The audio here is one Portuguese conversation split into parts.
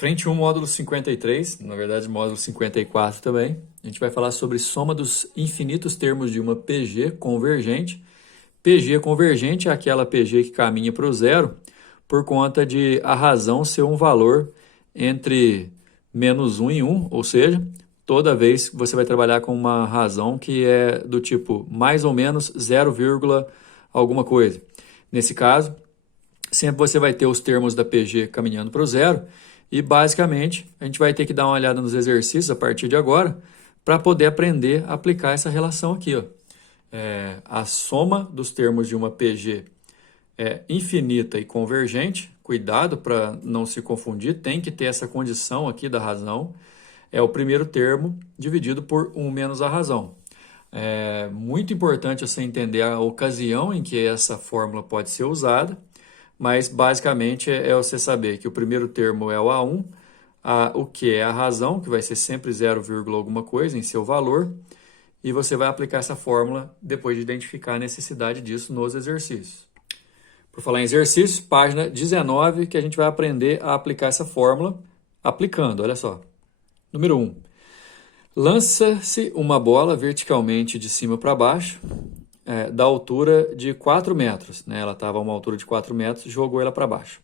Frente 1, módulo 53, na verdade módulo 54 também, a gente vai falar sobre soma dos infinitos termos de uma PG convergente. PG convergente é aquela PG que caminha para o zero por conta de a razão ser um valor entre menos 1 e 1, ou seja, toda vez que você vai trabalhar com uma razão que é do tipo mais ou menos 0, alguma coisa. Nesse caso, sempre você vai ter os termos da PG caminhando para o zero e basicamente a gente vai ter que dar uma olhada nos exercícios a partir de agora para poder aprender a aplicar essa relação aqui. Ó. A soma dos termos de uma PG é infinita e convergente, cuidado para não se confundir, tem que ter essa condição aqui da razão, é o primeiro termo dividido por 1 menos a razão. É muito importante você entender a ocasião em que essa fórmula pode ser usada, mas basicamente é você saber que o primeiro termo é o A1, o que é a razão, que vai ser sempre 0, alguma coisa em seu valor, e você vai aplicar essa fórmula depois de identificar a necessidade disso nos exercícios. Por falar em exercício, página 19, que a gente vai aprender a aplicar essa fórmula aplicando, olha só. Número 1. Lança-se uma bola verticalmente de cima para baixo, da altura de 4 metros. Né? Ela estava a uma altura de 4 metros e jogou ela para baixo.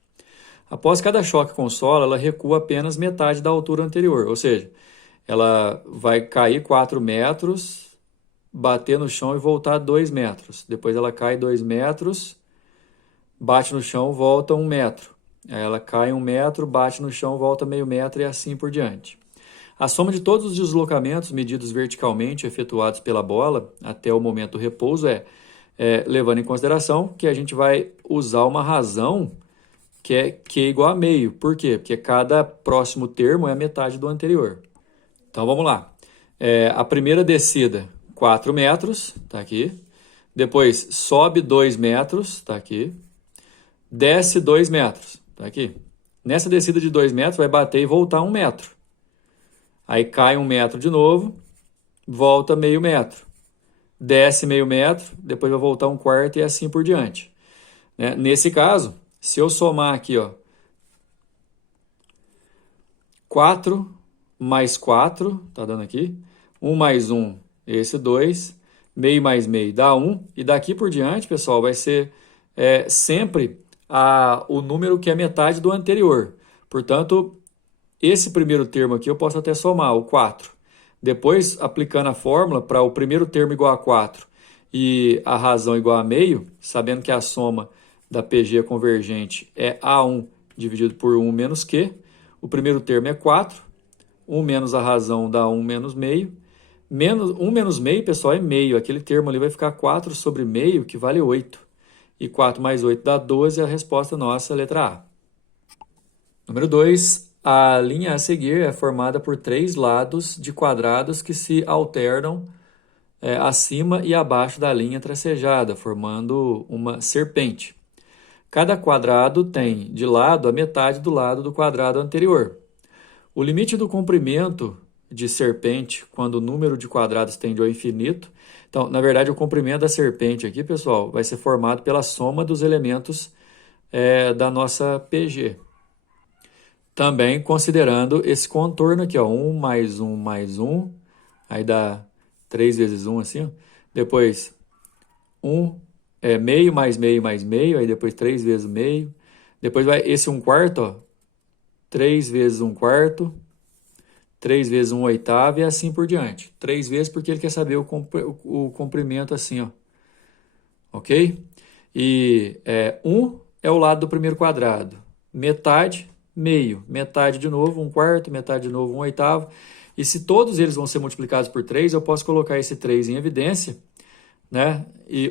Após cada choque com o solo, ela recua apenas metade da altura anterior, ou seja, ela vai cair 4 metros, bater no chão e voltar 2 metros. Depois ela cai 2 metros, bate no chão, volta 1 metro. Aí ela cai 1 metro, bate no chão, volta meio metro e assim por diante. A soma de todos os deslocamentos medidos verticalmente efetuados pela bola até o momento do repouso levando em consideração que a gente vai usar uma razão que é Q igual a meio. Por quê? Porque cada próximo termo é a metade do anterior. Então vamos lá. A primeira descida, 4 metros, está aqui. Depois sobe 2 metros, está aqui. Desce 2 metros, está aqui. Nessa descida de 2 metros vai bater e voltar 1 metro. Aí cai 1 metro de novo, volta meio metro, desce meio metro, depois vai voltar 1/4 e assim por diante. Nesse caso, se eu somar aqui, ó, 4 mais 4, tá dando aqui, 1 mais 1, esse 2, meio mais meio dá 1, e daqui por diante, pessoal, vai ser sempre o número que é metade do anterior. Portanto, esse primeiro termo aqui eu posso até somar, o 4. Depois, aplicando a fórmula para o primeiro termo igual a 4 e a razão igual a meio, sabendo que a soma da PG convergente é A1 dividido por 1 menos Q, o primeiro termo é 4, 1 menos a razão dá 1 menos meio, 1 menos meio, pessoal, é meio, aquele termo ali vai ficar 4 sobre meio, que vale 8. E 4 mais 8 dá 12, a resposta nossa, letra A. Número 2. A linha a seguir é formada por 3 lados de quadrados que se alternam acima e abaixo da linha tracejada, formando uma serpente. Cada quadrado tem de lado a metade do lado do quadrado anterior. O limite do comprimento de serpente, quando o número de quadrados tende ao infinito. Então, na verdade, o comprimento da serpente aqui, pessoal, vai ser formado pela soma dos elementos da nossa PG. Também considerando esse contorno aqui, ó, 1 mais 1 mais 1, aí dá 3 vezes 1 assim, ó. Depois 1 meio mais meio mais meio, aí depois 3 vezes meio. Depois vai esse 1/4, ó, 3 vezes 1/4, 3 vezes 1/8 e assim por diante. 3 vezes porque ele quer saber o comprimento assim, ó. Ok? E 1 é o lado do primeiro quadrado, metade, meio, metade de novo, 1/4, metade de novo, 1/8. E se todos eles vão ser multiplicados por 3, eu posso colocar esse 3 em evidência, né?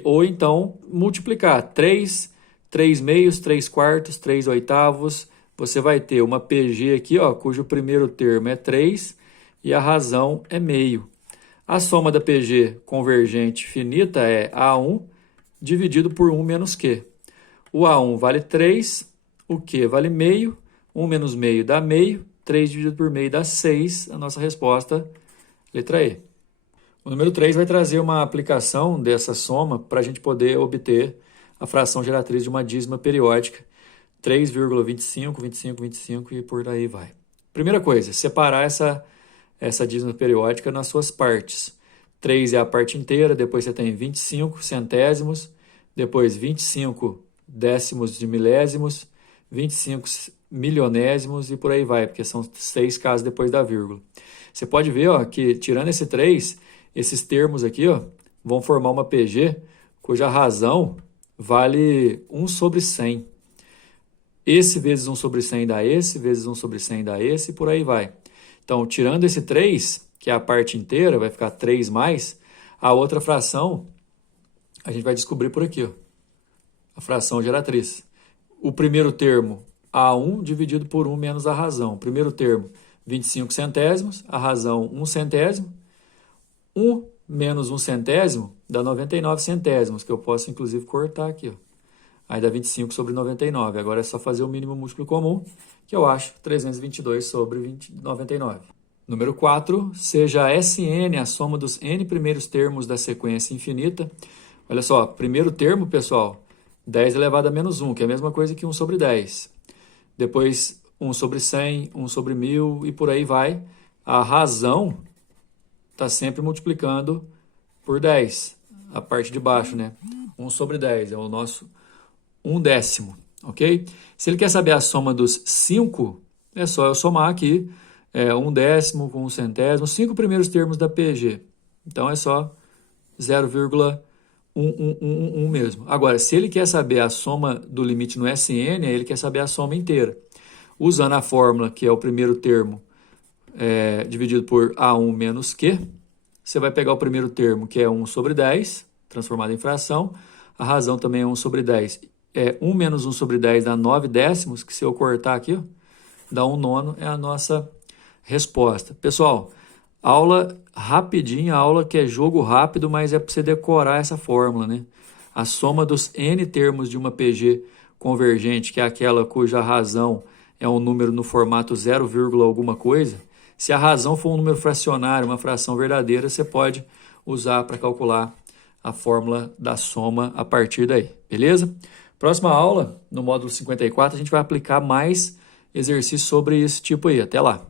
Ou então multiplicar 3, 3 meios, 3 quartos, 3 oitavos. Você vai ter uma PG aqui, ó, cujo primeiro termo é 3 e a razão é meio. A soma da PG convergente finita é A1 dividido por 1 menos Q. O A1 vale 3, o Q vale meio, 1 menos meio dá meio, 3 dividido por meio dá 6, a nossa resposta, letra E. O número 3 vai trazer uma aplicação dessa soma para a gente poder obter a fração geratriz de uma dízima periódica, 3,25, 25, 25 e por aí vai. Primeira coisa, separar essa dízima periódica nas suas partes. 3 é a parte inteira, depois você tem 25 centésimos, depois 25 décimos de milésimos, 25 milionésimos e por aí vai, porque são 6 casos depois da vírgula. Você pode ver ó, que, tirando esse 3, esses termos aqui ó, vão formar uma PG cuja razão vale 1 sobre 100. Esse vezes 1 sobre 100 dá esse, vezes 1 sobre 100 dá esse, e por aí vai. Então, tirando esse 3, que é a parte inteira, vai ficar 3 mais, a outra fração a gente vai descobrir por aqui, ó, a fração geratriz. O primeiro termo, A1 dividido por 1 menos a razão. O primeiro termo, 25 centésimos, a razão 1 centésimo. 1 menos 1 centésimo dá 99 centésimos, que eu posso inclusive cortar aqui, ó. Aí dá 25 sobre 99. Agora é só fazer o mínimo múltiplo comum, que eu acho 322 sobre 99. Número 4, seja Sn a soma dos n primeiros termos da sequência infinita. Olha só, primeiro termo, pessoal, 10 elevado a menos 1, que é a mesma coisa que 1 sobre 10. Depois 1 sobre 100, 1 sobre 1000 e por aí vai. A razão está sempre multiplicando por 10, a parte de baixo, né? 1 sobre 10 é o nosso 1/10, ok? Se ele quer saber a soma dos 5, é só eu somar aqui 1/10 com 1 centésimo, os 5 primeiros termos da PG. Então é só 0,1111 mesmo. Agora, se ele quer saber a soma do limite no Sn, ele quer saber a soma inteira. Usando a fórmula, que é o primeiro termo dividido por A1 menos Q, você vai pegar o primeiro termo, que é 1 sobre 10, transformado em fração. A razão também é 1 sobre 10. 1 menos 1 sobre 10 dá 9 décimos, que se eu cortar aqui, ó, dá 1 nono, é a nossa resposta. Pessoal, aula rapidinha, aula que é jogo rápido, mas é para você decorar essa fórmula, né? A soma dos n termos de uma PG convergente, que é aquela cuja razão é um número no formato 0, alguma coisa. Se a razão for um número fracionário, uma fração verdadeira, você pode usar para calcular a fórmula da soma a partir daí, beleza? Próxima aula, no módulo 54, a gente vai aplicar mais exercícios sobre esse tipo aí. Até lá!